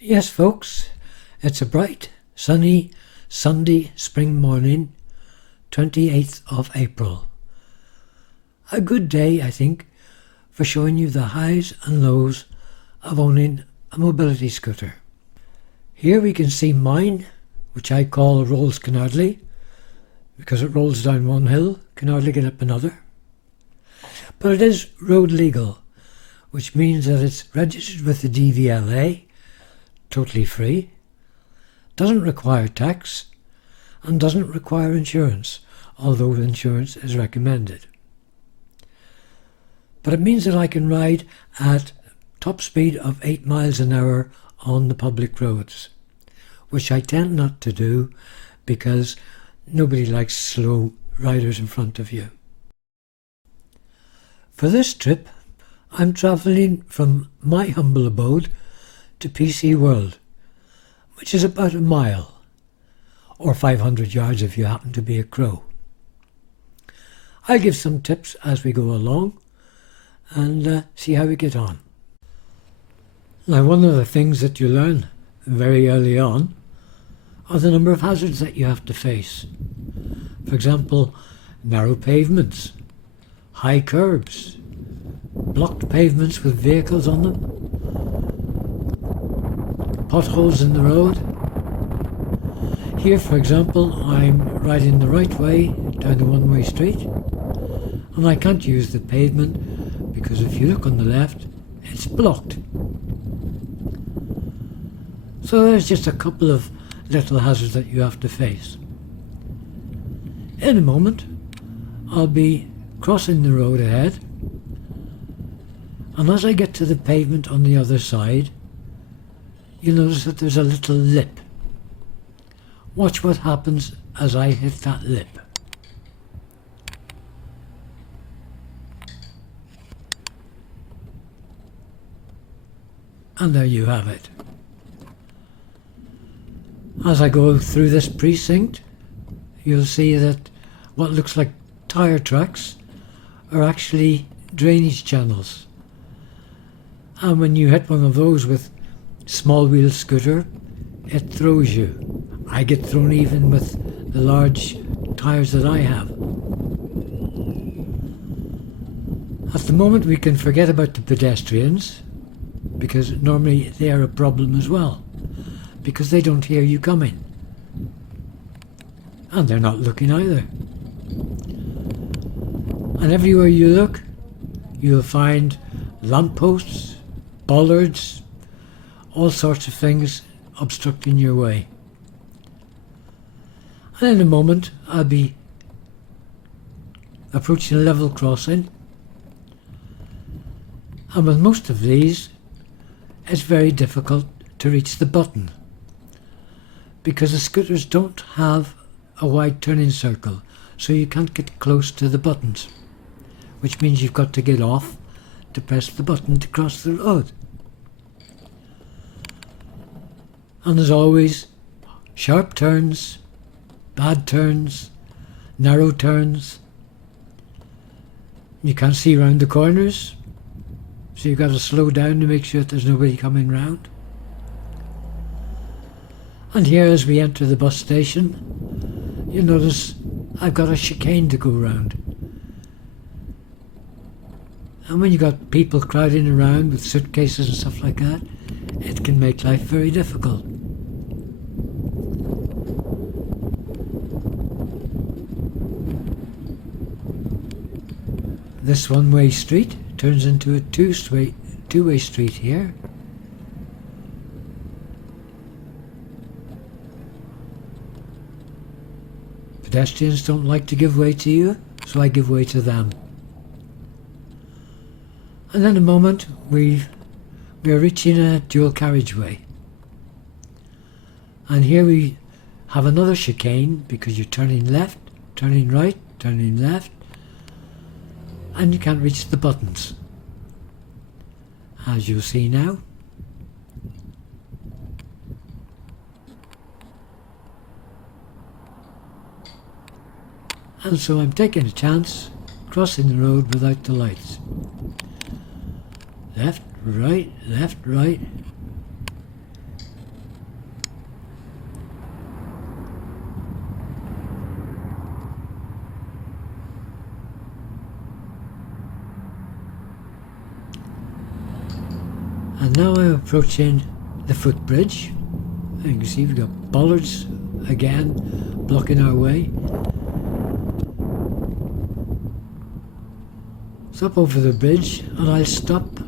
Yes, folks, it's a bright, sunny, Sunday spring morning, 28th of April. A good day, I think, for showing you the highs and lows of owning a mobility scooter. Here we can see mine, which I call rolls can hardly, because it rolls down one hill, can hardly get up another. But it is road legal, which means that it's registered with the DVLA, totally free, doesn't require tax, and doesn't require insurance, although insurance is recommended. But it means that I can ride at top speed of 8 miles an hour on the public roads, which I tend not to do because nobody likes slow riders in front of you. For this trip, I'm travelling from my humble abode to PC World, which is about a mile, or 500 yards if you happen to be a crow. I'll give some tips as we go along and see how we get on. Now, one of the things that you learn very early on are the number of hazards that you have to face. For example, narrow pavements, high curbs, blocked pavements with vehicles on them, potholes in the road. Here, for example, I'm riding the right way down the one-way street, and I can't use the pavement because if you look on the left, it's blocked. So there's just a couple of little hazards that you have to face. In a moment, I'll be crossing the road ahead, and as I get to the pavement on the other side, you'll notice that there's a little lip. Watch what happens as I hit that lip. And there you have it. As I go through this precinct, you'll see that what looks like tyre tracks are actually drainage channels. And when you hit one of those with small wheel scooter, it throws you. I get thrown even with the large tyres that I have. At the moment we can forget about the pedestrians, because normally they are a problem as well, because they don't hear you coming. And they're not looking either. And everywhere you look, you'll find lampposts, bollards, all sorts of things obstructing your way. And in a moment I'll be approaching a level crossing, and with most of these it's very difficult to reach the button because the scooters don't have a wide turning circle, so you can't get close to the buttons, which means you've got to get off to press the button to cross the road. And as always, sharp turns, bad turns, narrow turns. You can't see around the corners, so you've got to slow down to make sure that there's nobody coming round. And here, as we enter the bus station, you notice I've got a chicane to go round. And when you've got people crowding around with suitcases and stuff like that, it can make life very difficult. This one-way street turns into a two-way street here. Pedestrians don't like to give way to you, so I give way to them. And in a moment we're reaching a dual carriageway. And here we have another chicane because you're turning left, turning right, turning left, and you can't reach the buttons, as you'll see now. And so I'm taking a chance, crossing the road without the lights. Left, right, And now I'm approaching the footbridge. And you can see we've got bollards again blocking our way. It's up over the bridge, and I'll stop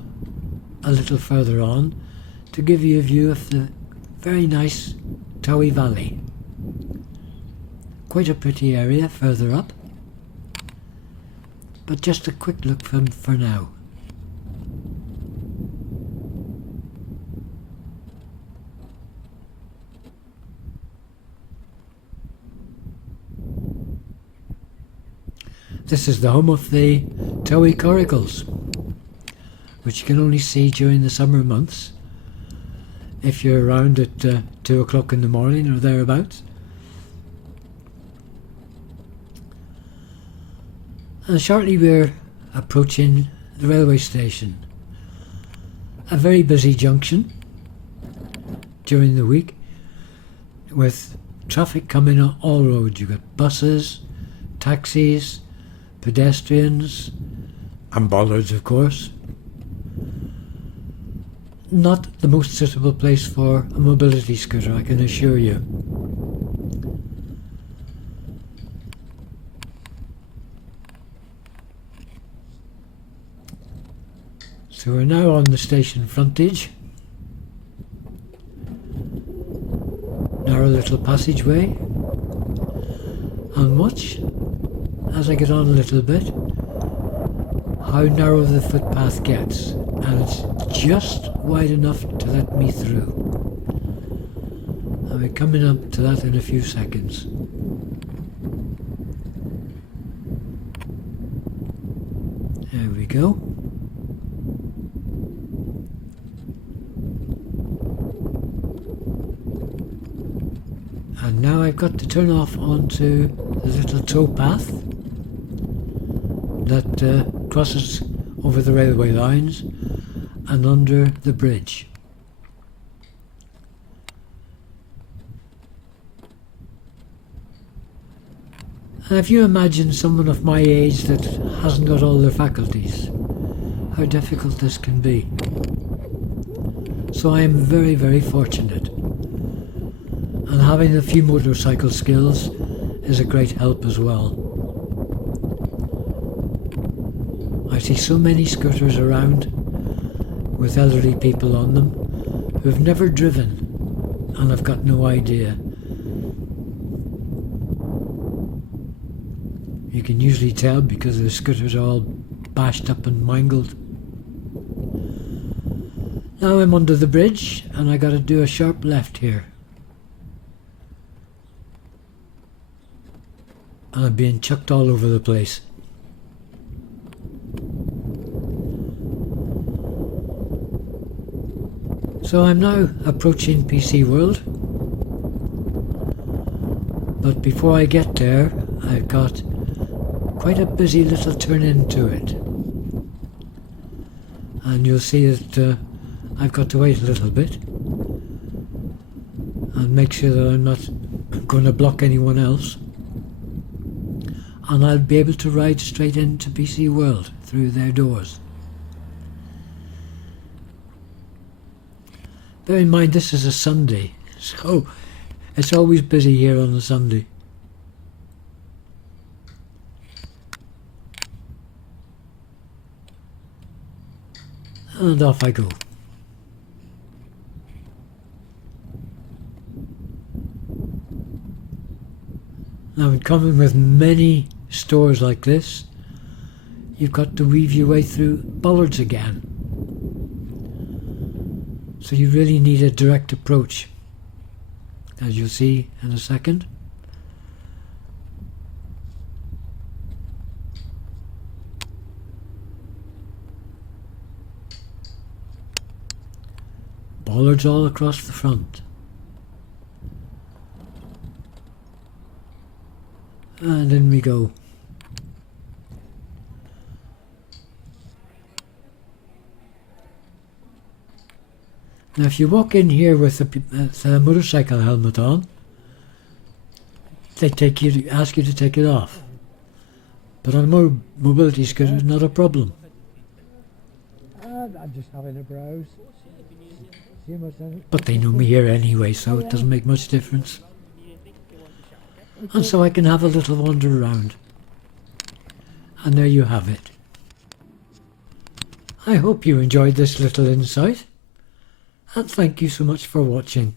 a little further on to give you a view of the very nice Towie Valley. Quite a pretty area further up, but just a quick look for now. This is the home of the Towie coracles, which you can only see during the summer months if you're around at 2 o'clock in the morning or thereabouts. And shortly we're approaching the railway station, a very busy junction during the week with traffic coming on all roads. You've got buses, taxis, pedestrians and bollards, of course. Not the most suitable place for a mobility scooter, I can assure you. So we're now on the station frontage. Narrow little passageway, and watch as I get on a little bit how narrow the footpath gets, and it's just wide enough to let me through. I'll be coming up to that in a few seconds. There we go. And now I've got to turn off onto the little towpath that crosses over the railway lines and under the bridge. And if you imagine someone of my age that hasn't got all their faculties, how difficult this can be. So I am very, very fortunate. And having a few motorcycle skills is a great help as well. I see so many scooters around with elderly people on them who've never driven and have got no idea. You can usually tell because the scooters are all bashed up and mangled. Now I'm under the bridge and I gotta do a sharp left here. And I'm being chucked all over the place. So I'm now approaching PC World, but before I get there I've got quite a busy little turn into it, and you'll see that I've got to wait a little bit and make sure that I'm not going to block anyone else, and I'll be able to ride straight into PC World through their doors. Bear in mind this is a Sunday, so it's always busy here on a Sunday. And off I go. Now in common with many stores like this, you've got to weave your way through bollards again. So you really need a direct approach, as you'll see in a second. Bollards all across the front. And in we go. Now if you walk in here with a motorcycle helmet on, they ask you to take it off. But on a mobility scooter, not a problem. I'm just having a browse. But they know me here anyway, so it doesn't make much difference. And so I can have a little wander around. And there you have it. I hope you enjoyed this little insight. And thank you so much for watching.